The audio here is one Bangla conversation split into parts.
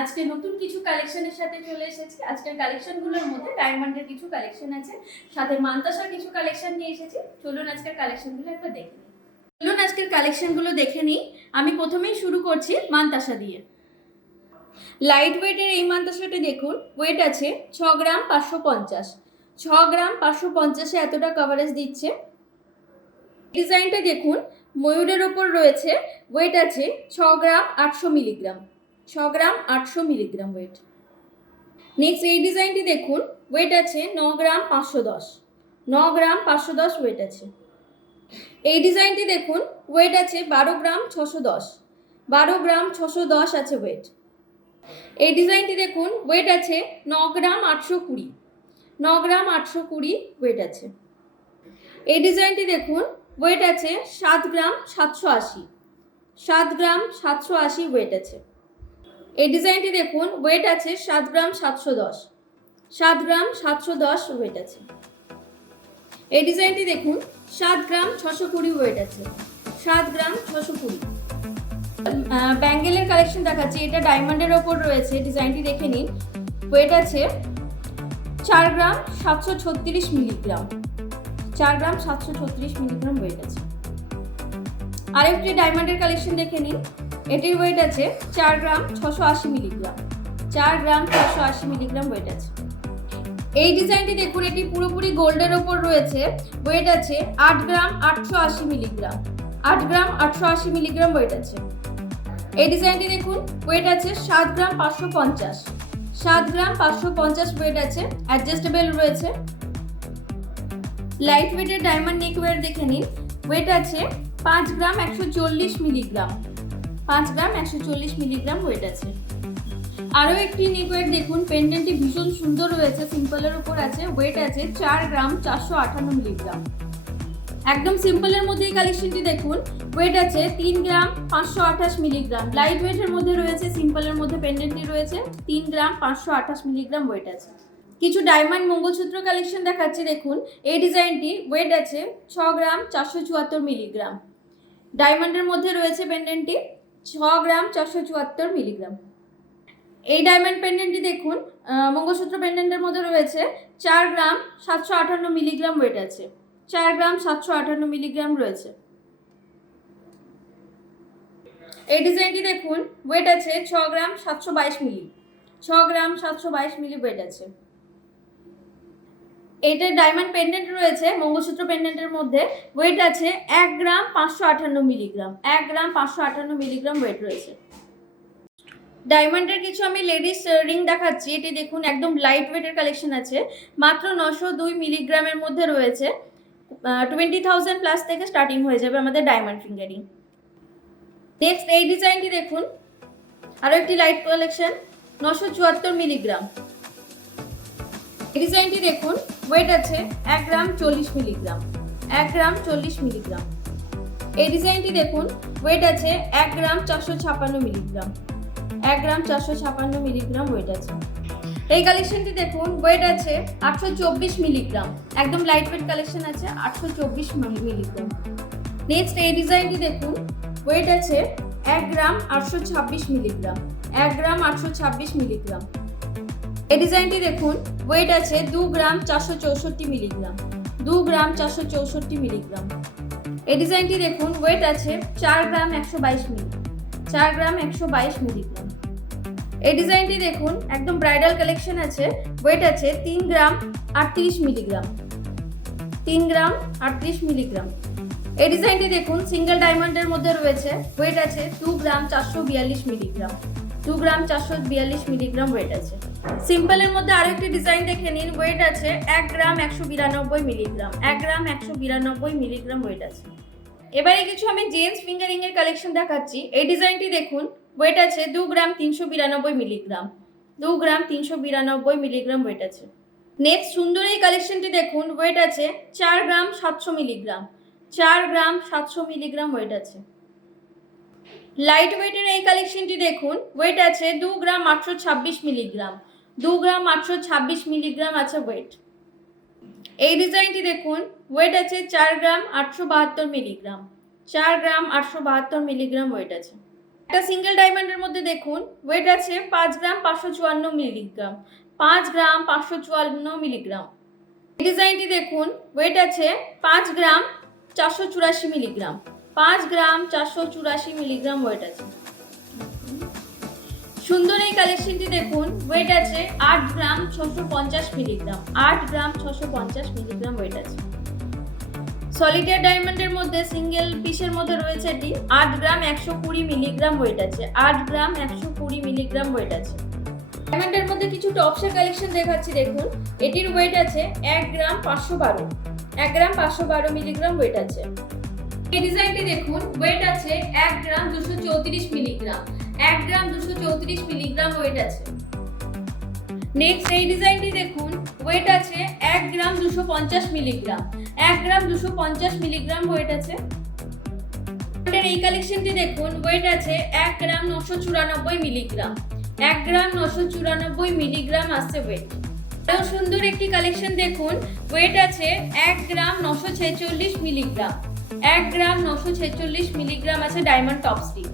আজকে নতুন কিছু কালেকশনের সাথে চলে এসেছি। আজকের কালেকশনগুলোর মধ্যে ডায়মন্ডের কিছু কালেকশন আছে, সাথে মান্তাসার কিছু কালেকশন নিয়ে এসেছি। চলুন আজকের কালেকশনগুলো একবার দেখে নিই। চলুন আজকের কালেকশনগুলো দেখে নিই। আমি প্রথমেই শুরু করছি মান্তাসা দিয়ে। লাইট ওয়েটের এই মান্তাসাটি দেখুন, ওয়েট আছে 6 গ্রাম 550। 6 গ্রাম 550-এ এতটা কভারেজ দিচ্ছে। ডিজাইনটা দেখুন, ময়ূরের ওপর রয়েছে, ওয়েট আছে 6 গ্রাম 800 মিলিগ্রাম। 6 গ্রাম 800 মিলিগ্রাম ওয়েট। নেক্সট এই ডিজাইনটি দেখুন, ওয়েট আছে 9 গ্রাম 510। 9 গ্রাম 510 ওয়েট আছে। এই ডিজাইনটি দেখুন, ওয়েট আছে 12 গ্রাম 610। 12 গ্রাম 610 আছে ওয়েট। এই ডিজাইনটি দেখুন, ওয়েট আছে 9 গ্রাম 820। 9 গ্রাম 820 ওয়েট আছে। এই ডিজাইনটি দেখুন, ওয়েট আছে 7 গ্রাম 780। 7 গ্রাম 780 ওয়েট আছে। এই ডিজাইনটি দেখুন, ওয়েট আছে 7 গ্রাম 710। 7 গ্রাম 710 ওয়েট আছে। এই ডিজাইনটি দেখুন, 7 গ্রাম 620 ওয়েট আছে। 7 গ্রাম 620। ব্যাঙ্গেলের কালেকশন দেখাচ্ছি, এটা ডায়মন্ডের ওপর রয়েছে, ডিজাইনটি দেখে নিন। ওয়েট আছে 4 গ্রাম 736 মিলিগ্রাম। 4 গ্রাম 736 মিলিগ্রাম ওয়েট আছে। আরেকটি ডায়মন্ডের কালেকশন দেখে নিন, এটির ওয়েট আছে 4 গ্রাম 680 মিলিগ্রাম। 4 গ্রাম 680 মিলিগ্রাম ওয়েট আছে। এই ডিজাইনটি দেখুন, এটি পুরোপুরি গোল্ডের ওপর রয়েছে, ওয়েট আছে 8 গ্রাম 880 মিলিগ্রাম। 8 গ্রাম 880 মিলিগ্রাম ওয়েট আছে। এই ডিজাইনটি দেখুন, ওয়েট আছে 7 গ্রাম 550। 7 গ্রাম 550 ওয়েট আছে, অ্যাডজাস্টেবল রয়েছে। লাইট ওয়েটের ডায়মন্ড নেকওয়্যার দেখে নিন, ওয়েট আছে 5 গ্রাম 140 মিলিগ্রাম। 5 গ্রাম 140 মিলিগ্রাম ওয়েট আছে। আরও একটি নেকওয়্যার দেখুন, পেন্ডেন্টটি ভীষণ সুন্দর রয়েছে, সিম্পলের উপর আছে, ওয়েট আছে 4 গ্রাম 458 মিলিগ্রাম। একদম সিম্পলের মধ্যে এই কালেকশনটি দেখুন, ওয়েট আছে 3 গ্রাম 528 মিলিগ্রাম। লাইট ওয়েটের মধ্যে রয়েছে, সিম্পলের মধ্যে পেন্ডেন্টটি রয়েছে, 3 গ্রাম 528 মিলিগ্রাম ওয়েট আছে। কিছু ডায়মন্ড মঙ্গলসূত্র কালেকশন দেখাচ্ছি দেখুন। এই ডিজাইনটি ওয়েট আছে 6 গ্রাম 474 মিলিগ্রাম। ডায়মন্ডের মধ্যে রয়েছে পেন্ডেন্টটি, 6 গ্রাম 474 মিলিগ্রাম। এই ডায়মন্ড পেন্ডেন্টটি দেখুন, মঙ্গলসূত্র পেন্ডেন্টের মধ্যে রয়েছে, 4 গ্রাম 758 মিলিগ্রাম ওয়েট আছে। 4 গ্রাম 758 মিলিগ্রাম রয়েছে। এই ডিজাইনটি দেখুন, ওয়েট আছে 6 গ্রাম 722 মিলি। 6 গ্রাম 722 মিলি ওয়েট আছে। এইটার ডায়মন্ড পেন্ডেন্ট রয়েছে মঙ্গলসূত্র পেন্ডেন্টের মধ্যে, ওয়েট আছে 1 গ্রাম 558 মিলিগ্রাম। 1 গ্রাম 558 মিলিগ্রাম ওয়েট রয়েছে। ডায়মন্ডের কিছু আমি লেডিস রিং দেখাচ্ছি, এটি দেখুন একদম লাইট ওয়েটের কালেকশন আছে, মাত্র 902 মিলিগ্রামের মধ্যে রয়েছে। 20,000 প্লাস থেকে স্টার্টিং হয়ে যাবে আমাদের ডায়মন্ড ফিঙ্গারিং। নেক্সট এই ডিজাইনটি দেখুন, আরও একটি লাইট কালেকশন, 974 মিলিগ্রাম। এই ডিজাইনটি দেখুন, ওয়েট আছে 1 গ্রাম 40 মিলিগ্রাম। 1 গ্রাম 40 মিলিগ্রাম। এই ডিজাইনটি দেখুন, ওয়েট আছে 1 গ্রাম 456 মিলিগ্রাম। 1 গ্রাম 456 মিলিগ্রাম ওয়েট আছে। এই কালেকশনটি দেখুন, ওয়েট আছে 824 মিলিগ্রাম। একদম লাইট ওয়েট কালেকশন আছে, 824 মিলিগ্রাম। নেক্সট এই ডিজাইনটি দেখুন, ওয়েট আছে 1 গ্রাম 826 মিলিগ্রাম। 1 গ্রাম 826 মিলিগ্রাম। এই ডিজাইনটি দেখুন, ওয়েট আছে 2 গ্রাম 464 মিলিগ্রাম। 2 গ্রাম 464 মিলিগ্রাম। এই ডিজাইনটি দেখুন, ওয়েট আছে 4 গ্রাম 122 মিলি। 4 গ্রাম 122 মিলিগ্রাম। এই ডিজাইনটি দেখুন, একদম ব্রাইডাল কালেকশন আছে, ওয়েট আছে 3 গ্রাম 38 মিলিগ্রাম। 3 গ্রাম 38 মিলিগ্রাম। এই ডিজাইনটি দেখুন, সিঙ্গেল ডায়মন্ডের মধ্যে রয়েছে, ওয়েট আছে 2 গ্রাম 442 মিলিগ্রাম। 2 গ্রাম 442 মিলিগ্রাম ওয়েট আছে। সিম্পলের মধ্যে আরেকটি ডিজাইন দেখে নিন, ওয়েট আছে 1 গ্রাম 192 মিলিগ্রাম। 1 গ্রাম 192 মিলিগ্রাম ওয়েট আছে। এবারে কিছু আমি জেন্টস ফিঙ্গারিং এর কালেকশন দেখাচ্ছি। এই ডিজাইনটি দেখুন, ওয়েট আছে 2 গ্রাম 392 মিলিগ্রাম। 2 গ্রাম 392 মিলিগ্রাম ওয়েট আছে। নেক্সট সুন্দর এই কালেকশনটি দেখুন, ওয়েট আছে 4 গ্রাম 700 মিলিগ্রাম। 4 গ্রাম 700 মিলিগ্রাম ওয়েট আছে। লাইট ওয়েটের এই কালেকশনটি দেখুন, ওয়েট আছে 2 গ্রাম 826 মিলিগ্রাম। 2 গ্রাম 826 মিলিগ্রাম আছে ওয়েট। এই ডিজাইনটি দেখুন, ওয়েট আছে 4 গ্রাম 872 মিলিগ্রাম। 4 গ্রাম 872 মিলিগ্রাম ওয়েট আছে। একটা সিঙ্গেল ডায়মন্ডের মধ্যে দেখুন ওয়েট আছে 5 গ্রাম 554 মিলিগ্রাম, 5 গ্রাম 554 মিলিগ্রাম। ডিজাইনটি দেখুন ওয়েট আছে 5 গ্রাম 484 মিলিগ্রাম, 5 গ্রাম 484 মিলিগ্রাম ওয়েট আছে। সুন্দর এই কালেকশনটি দেখুন ওয়েট আছে 8 গ্রাম 650 মিলিগ্রাম, 8 গ্রাম 650 মিলিগ্রাম ওয়েট আছে। সলিটার ডায়মন্ডের মধ্যে সিঙ্গেল পিসের মধ্যে রয়েছে এটি 8 গ্রাম 120 মিলিগ্রাম ওয়েট আছে, 8 গ্রাম 120 মিলিগ্রাম ওয়েট আছে। ডায়মন্ডের মধ্যে কিছু টপসের কালেকশন দেখাচ্ছি দেখুন, এটির ওয়েট আছে 1 গ্রাম 512, 1 গ্রাম 512 মিলিগ্রাম ওয়েট আছে। এই ডিজাইনটি দেখুন ওয়েট আছে 1 গ্রাম 234 মিলিগ্রাম, 1 গ্রাম 234 মিলিগ্রাম ওয়েট আছে। নেক্সট এই ডিজাইনটি দেখুন ওয়েট আছে 1 গ্রাম 250 মিলিগ্রাম, 1 গ্রাম 250 মিলিগ্রাম ওয়েট আছে। এই কালেকশনটি দেখুন ওয়েট আছে 1 গ্রাম 994 মিলিগ্রাম, 1 গ্রাম 994 মিলিগ্রাম আসছে ওয়েট। আরও সুন্দর একটি কালেকশন দেখুন ওয়েট আছে 1 গ্রাম 946 মিলিগ্রাম, 1 গ্রাম 946 মিলিগ্রাম আছে ডায়মন্ড টপসটি।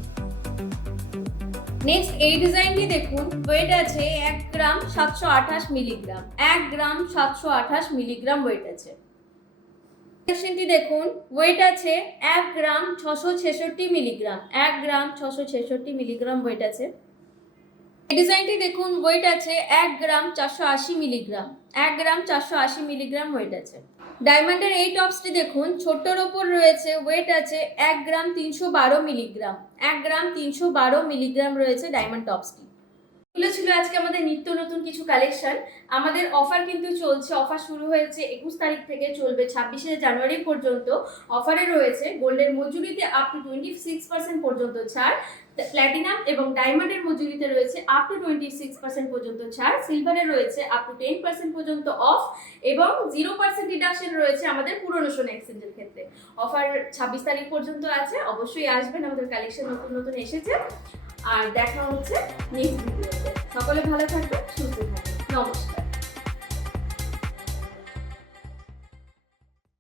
নেক্সট এই ডিজাইনটি দেখুন ওয়েট আছে 1 গ্রাম 728 মিলিগ্রাম, 1 গ্রাম 728 মিলিগ্রাম ওয়েট আছে। কালেকশনটি দেখুন ওয়েট আছে 1 গ্রাম 666 মিলিগ্রাম, 1 গ্রাম 666 মিলিগ্রাম ওয়েট আছে। এই ডিজাইনটি দেখুন ওয়েট আছে 1 গ্রাম 480 মিলিগ্রাম, 1 গ্রাম 480 মিলিগ্রাম ওয়েট আছে। ডায়মন্ডের এই টপসটি দেখুন ছোট্টর ওপর রয়েছে ওয়েট আছে 1 গ্রাম 312 মিলিগ্রাম, 1 গ্রাম 312 মিলিগ্রাম রয়েছে ডায়মন্ড টপসটি। এগুলো ছিল আজকে আমাদের নিত্য নতুন কিছু কালেকশন। আমাদের অফার কিন্তু চলছে, অফার শুরু হয়েছে 21 তারিখ থেকে, চলবে 26শে জানুয়ারি পর্যন্ত। অফারে রয়েছে গোল্ডের মজুরিতে আপ টু 26% পর্যন্ত ছাড়, প্ল্যাটিনাম এবং ডায়মন্ডের মজুরিতে রয়েছে আপ টু 26% পর্যন্ত ছাড়, সিলভারে রয়েছে আপ টু 10% পর্যন্ত অফ এবং 0% ডিডাকশন রয়েছে আমাদের পুরনো সোনা এক্সচেঞ্জের ক্ষেত্রে। অফার 26 তারিখ পর্যন্ত আছে, অবশ্যই আসবেন, আমাদের কালেকশন নতুন নতুন এসেছে। আর দেখা হচ্ছে নেক্সট ভিডিওতে। সকলে ভালো থাকবেন, সুস্থ থাকবেন, নমস্কার।